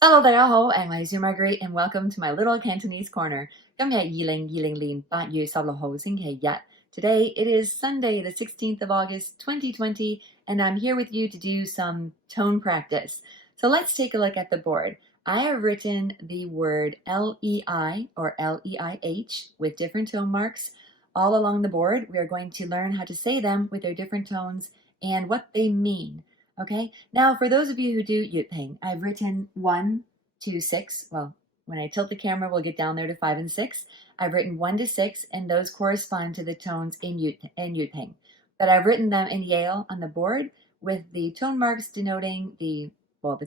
Hello，大家好，我係 Margaret and welcome to my little Cantonese corner. 今日2020年8月16號星期日. Today it is Sunday, the 16th of August, 2020, and I'm here with you to do some tone practice. So let's take a look at the board. I have written the word L-E-I or L-E-I-H with different tone marks all along the board. We are going to learn how to say them with their different tones and what they mean. Okay, now for those of you who do Yutping, I've written 1 to 6. Well, when I tilt the camera, we'll get down there to 5 and 6. I've written 1 to 6, and those correspond to the tones in Yutping. But I've written them in Yale on the board with the tone marks denoting the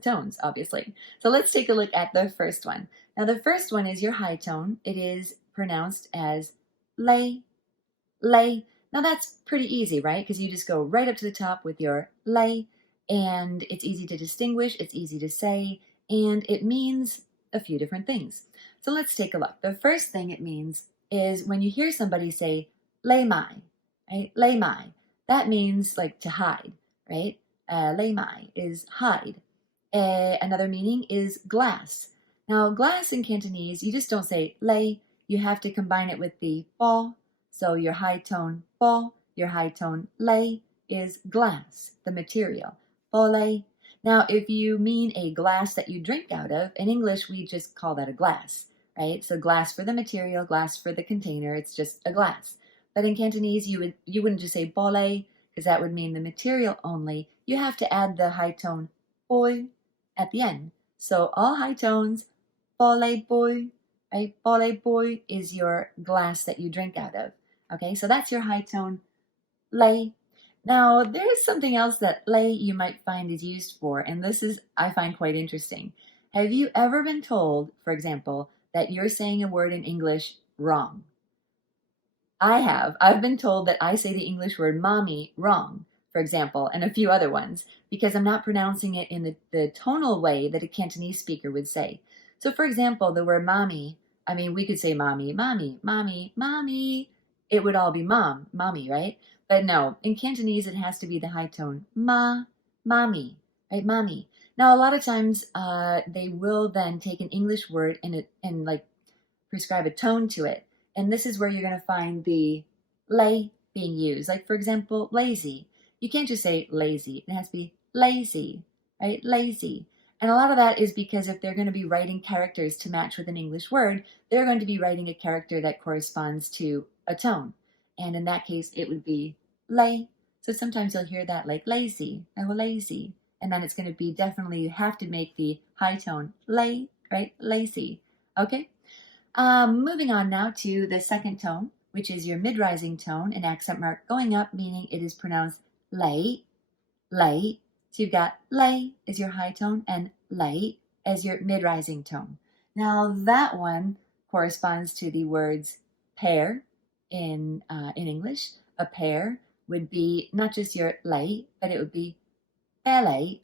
tones, obviously. So let's take a look at the first one. Now, the first one is your high tone. It is pronounced as lay, lay. Now, that's pretty easy, right? Because you just go right up to the top with your lay, and it's easy to distinguish, it's easy to say, and it means a few different things. So let's take a look. The first thing it means is when you hear somebody say lay mai, right? Lay mai. That means like to hide, right? Lay mai is hide. Another meaning is glass. Now, glass in Cantonese, you just don't say lay, you have to combine it with the bo. So your high tone bo, your high tone lay is glass, the material. Ole. Now, if you mean a glass that you drink out of, in English, we just call that a glass, right? So glass for the material, glass for the container, it's just a glass. But in Cantonese, you wouldn't just say bole, because that would mean the material only. You have to add the high tone boy at the end. So all high tones, bole boy, right? Bole boy is your glass that you drink out of. Okay, so that's your high tone lay. Now, there's something else that lay you might find is used for, and this is, I find, quite interesting. Have you ever been told, for example, that you're saying a word in English wrong? I have. I've been told that I say the English word mommy wrong, for example, and a few other ones, because I'm not pronouncing it in the tonal way that a Cantonese speaker would say. So, for example, the word mommy, I mean, we could say mommy, mommy, mommy, mommy. It would all be mom, mommy, right? But no, in Cantonese, it has to be the high tone, ma, mommy, right? Mommy. Now, a lot of times, they will then take an English word and like prescribe a tone to it. And this is where you're going to find the lay being used. Like, for example, lazy. You can't just say lazy. It has to be lazy, right? Lazy. And a lot of that is because if they're going to be writing characters to match with an English word, they're going to be writing a character that corresponds to a tone. And in that case, it would be lay. So sometimes you'll hear that like lazy, oh, lazy. And then it's going to be definitely, you have to make the high tone lay, right? Lazy. Okay? Moving on now to the second tone, which is your mid-rising tone, an accent mark going up, meaning it is pronounced lay, lay. So you've got lay as your high tone and lay as your mid-rising tone. Now that one corresponds to the words pear in English. A pear would be not just your lay, but it would be ballet,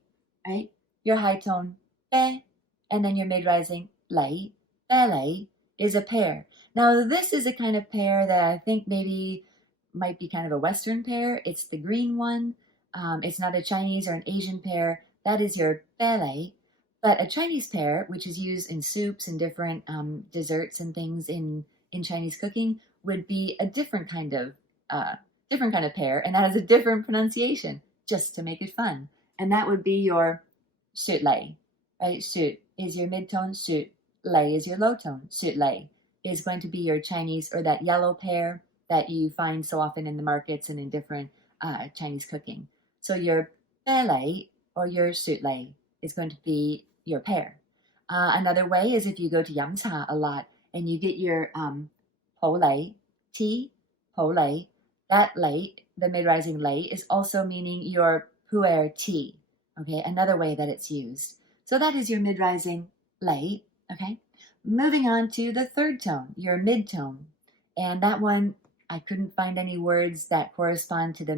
right? Your high tone be, and then your mid-rising lay, ballet is a pear. Now this is a kind of pear that I think maybe might be kind of a Western pear. It's the green one. It's not a Chinese or an Asian pear. That is your ballet. But a Chinese pear, which is used in soups and different desserts and things in Chinese cooking, would be a different kind of pear, and that has a different pronunciation, just to make it fun. And that would be your shoot lay, right? Shoot is your mid-tone, shoot lay is your low tone. Shoot lay is going to be your Chinese or that yellow pear that you find so often in the markets and in different Chinese cooking. So your ballet or your shoot lay is going to be your pear. Another way is if you go to Yamcha a lot and you get your po lay, tea, po lay, that lay, the mid-rising lay, is also meaning your pu'er tea. Okay, another way that it's used. So that is your mid-rising lay. Okay, moving on to the third tone, your mid-tone. And that one, I couldn't find any words that correspond to the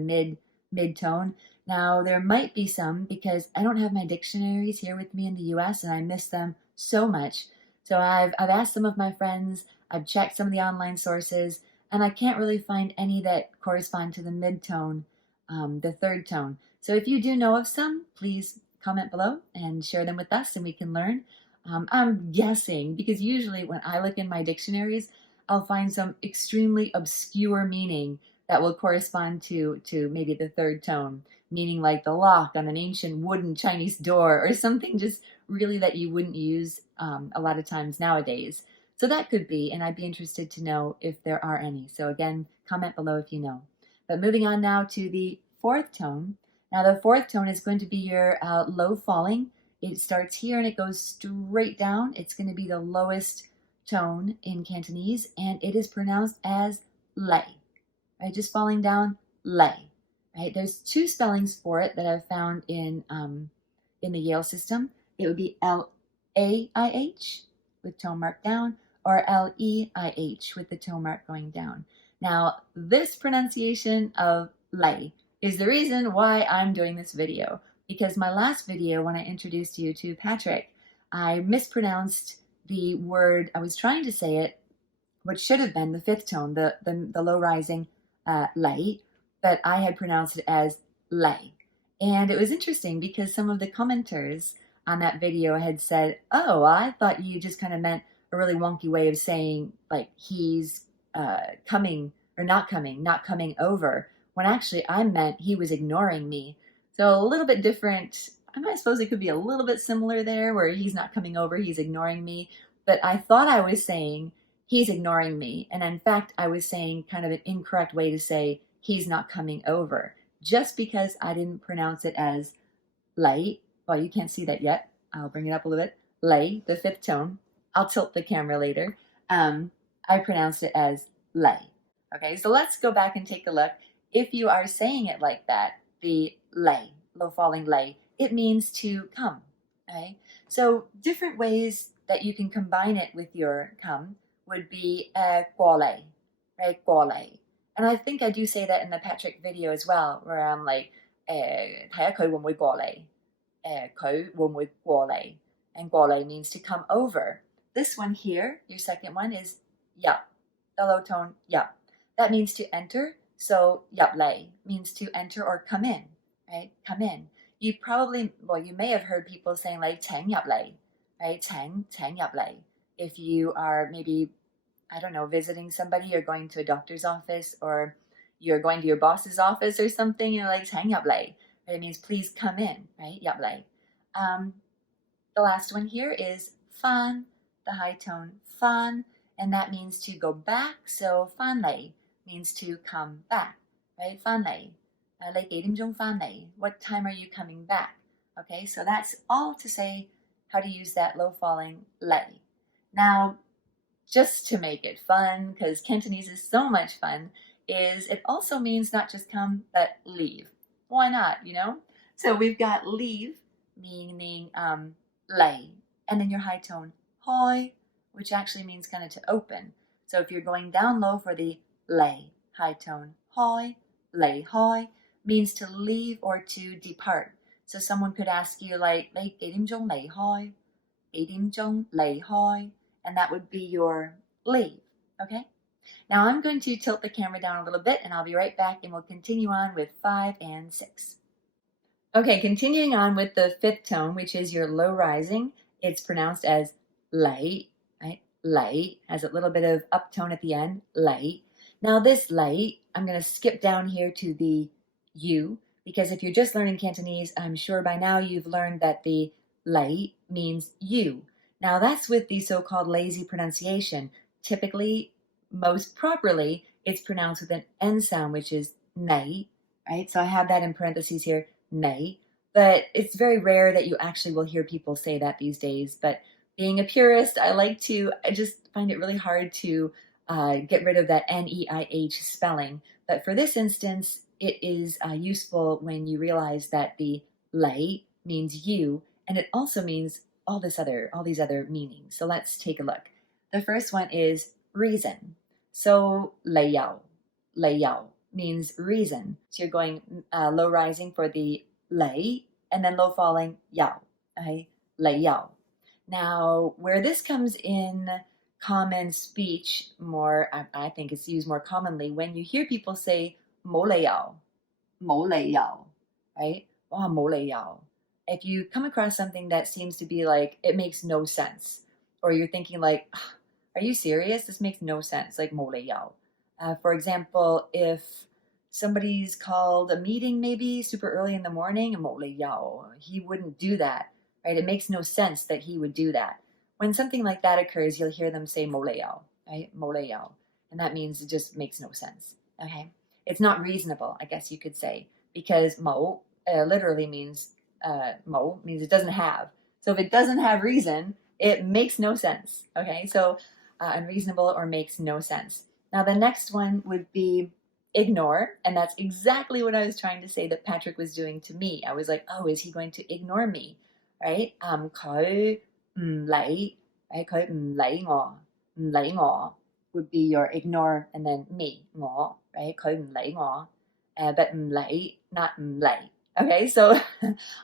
mid-tone. Now, there might be some because I don't have my dictionaries here with me in the US and I miss them so much. So I've asked some of my friends, I've checked some of the online sources, and I can't really find any that correspond to the mid-tone, the third tone. So if you do know of some, please comment below and share them with us and we can learn. I'm guessing because usually when I look in my dictionaries, I'll find some extremely obscure meaning that will correspond to maybe the third tone, meaning like the lock on an ancient wooden Chinese door or something just really that you wouldn't use a lot of times nowadays. So that could be, and I'd be interested to know if there are any. So again, comment below if you know. But moving on now to the fourth tone. Now the fourth tone is going to be your low falling. It starts here and it goes straight down. It's going to be the lowest tone in Cantonese, and it is pronounced as lay. Right, just falling down, lay. Right, there's two spellings for it that I've found in the Yale system. It would be L-A-I-H with tone mark down, or L-E-I-H with the tone mark going down. Now, this pronunciation of lay is the reason why I'm doing this video, because my last video when I introduced you to Patrick, I mispronounced the word, I was trying to say it, what should have been the fifth tone, the low rising lay, but I had pronounced it as lay. And it was interesting because some of the commenters on that video had said, oh, I thought you just kind of meant a really wonky way of saying like he's coming or not coming over, when actually I meant he was ignoring me. So a little bit different. I suppose it could be a little bit similar there where he's not coming over, he's ignoring me. But I thought I was saying he's ignoring me. And in fact, I was saying kind of an incorrect way to say he's not coming over, just because I didn't pronounce it as lay. Well, you can't see that yet. I'll bring it up a little bit. Lay, the fifth tone. I'll tilt the camera later. I pronounced it as lay. Okay, so let's go back and take a look. If you are saying it like that, the lay, low falling lay, it means to come. Okay, so different ways that you can combine it with your come would be 過嚟, right? 過嚟. And I think I do say that in the Patrick video as well, where I'm like, 睇下佢會唔會過嚟? 佢會唔會過嚟? And 過嚟means to come over. This one here, your second one, is 入, the low tone 入. That means to enter. So 入嚟 means to enter or come in, right? Come in. You probably, well, you may have heard people saying like 請入嚟, right? 請入嚟. If you are maybe, I don't know, visiting somebody, you're going to a doctor's office or you're going to your boss's office or something, you're like 請入嚟. Right? It means please come in, right? 入嚟. The last one here is 返, the high tone 返, and that means to go back. So 返嚟means to come back, right? 返嚟. 你幾點鐘返嚟? What time are you coming back? Okay, so that's all to say how to use that low falling lay. Now, just to make it fun, because Cantonese is so much fun, is it also means not just come, but leave. Why not, you know? So we've got leave, meaning lay, and then your high tone, hoi, which actually means kind of to open. So if you're going down low for the lay, high tone, hoi, lay hoi, means to leave or to depart. So someone could ask you like, 你幾點鐘離開? 幾點鐘離開? And that would be your leave, okay? Now I'm going to tilt the camera down a little bit and I'll be right back and we'll continue on with 5 and 6. Okay, continuing on with the fifth tone, which is your low rising. It's pronounced as lay, right? Lay has a little bit of up tone at the end, lay. Now this lay, I'm going to skip down here to the U, because if you're just learning Cantonese, I'm sure by now you've learned that the lay means you. Now that's with the so-called lazy pronunciation. Typically, most properly, it's pronounced with an N sound, which is nay, right? So I have that in parentheses here, nay. But it's very rare that you actually will hear people say that these days. But being a purist, I just find it really hard to get rid of that N-E-I-H spelling. But for this instance, it is useful when you realize that the lay means you, and it also means all these other meanings. So let's take a look. The first one is reason. So 理由means reason. So you're going low rising for the lay, and then low falling 由, okay? 理由. Now, where this comes in common speech more, I think it's used more commonly when you hear people say 冇理由, 冇理由, right? 哇，冇理由. if you come across something that seems to be like, it makes no sense, or you're thinking like, are you serious? This makes no sense, like 冇理由. For example, if somebody's called a meeting maybe super early in the morning, 冇理由, he wouldn't do that, right? It makes no sense that he would do that. When something like that occurs, you'll hear them say 冇理由, right? 冇理由. And that means it just makes no sense, okay? It's not reasonable, I guess you could say, because 冇 literally means 冇means it doesn't have. So if it doesn't have reason, it makes no sense, okay? So unreasonable or makes no sense. Now the next one would be ignore, and that's exactly what I was trying to say that Patrick was doing to me. I was like, oh, is he going to ignore me, right? 佢唔理, right? 佢唔理我, 唔理我 would be your ignore and then me, 我, right? 佢唔理我, but 唔理, not 唔理. Okay, so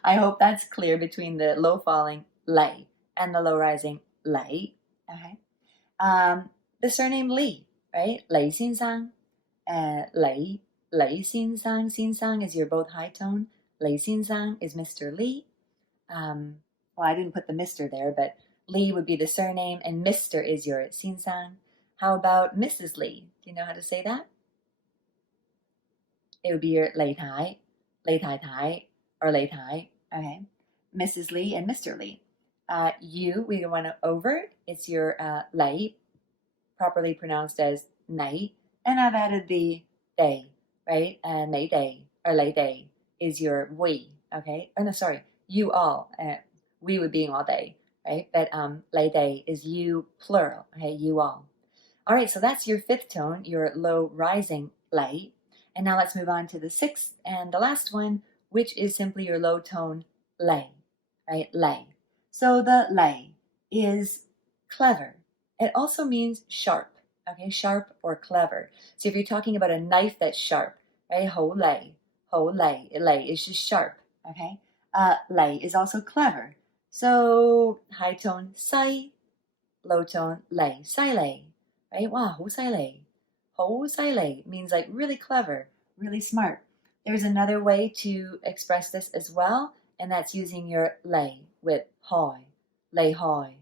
I hope that's clear between the low falling 理 and the low rising 理. Okay. The surname Li, right? 李先生. Li先生, 先生 is your both high tone. Li 先生 is Mr. Li. Well, I didn't put the Mr. there, but Li would be the surname, and Mr. is your 先生. How about Mrs. Li? Do you know how to say that? It would be your 李太, 李太太, or 李太. Okay. Mrs. Li and Mr. Li. You, we want to overt. It's your 李, properly pronounced as 你. And I've added the day, right? 你哋 or 你哋 is your we, okay? Oh no, sorry, you all. We would be all day, right? But 你哋is you plural, okay? You all. All right, so that's your fifth tone, your low rising 嚟. And now let's move on to the sixth and the last one, which is simply your low tone 嚟, right? 嚟. So the 嚟is clever. It also means sharp. Okay, sharp or clever. So if you're talking about a knife that's sharp, right? 好利, 好利. 利 is just sharp. Okay. 利 is also clever. So high tone 犀, low tone 利, 犀利, right? Wow, 好犀利. 好犀利 means like really clever, really smart. There's another way to express this as well, and that's using your 利 with 害, 利害.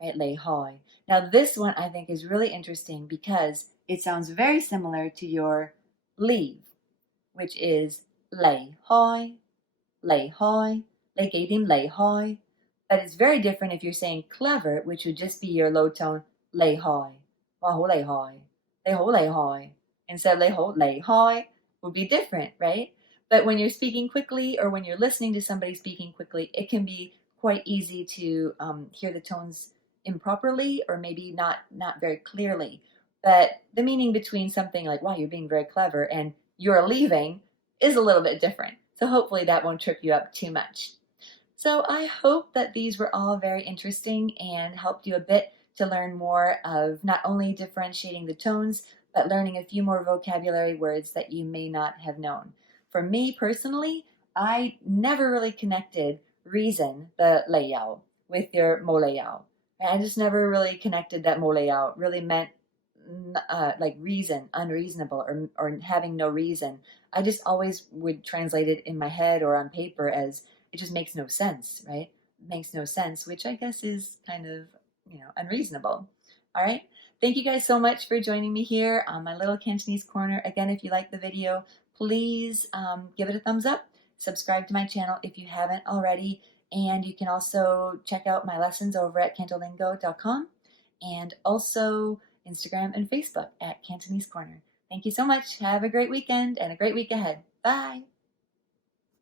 Right, 厲害. Now this one I think is really interesting because it sounds very similar to your leave, which is 離開, 離開, 你幾點離開? But it's very different if you're saying clever, which would just be your low tone 厲害. 哇，好厲害. 你好厲害. Instead of 你好厲害 would be different, right? But when you're speaking quickly or when you're listening to somebody speaking quickly, it can be quite easy to hear the tones improperly or maybe not very clearly. But the meaning between something like, wow, you're being very clever, and you're leaving is a little bit different. So hopefully that won't trip you up too much. So I hope that these were all very interesting and helped you a bit to learn more of not only differentiating the tones, but learning a few more vocabulary words that you may not have known. For me personally, I never really connected reason, the 理由, with your 冇理由. I just never really connected that 冇理由 really meant like reason, unreasonable, or having no reason. I just always would translate it in my head or on paper as it just makes no sense, right? Makes no sense, which I guess is kind of, unreasonable. All right. Thank you guys so much for joining me here on my little Cantonese corner. Again, if you like the video, please give it a thumbs up. Subscribe to my channel if you haven't already. And you can also check out my lessons over at cantolingo.com and also Instagram and Facebook at Cantonese Corner. Thank you so much. Have a great weekend and a great week ahead. Bye.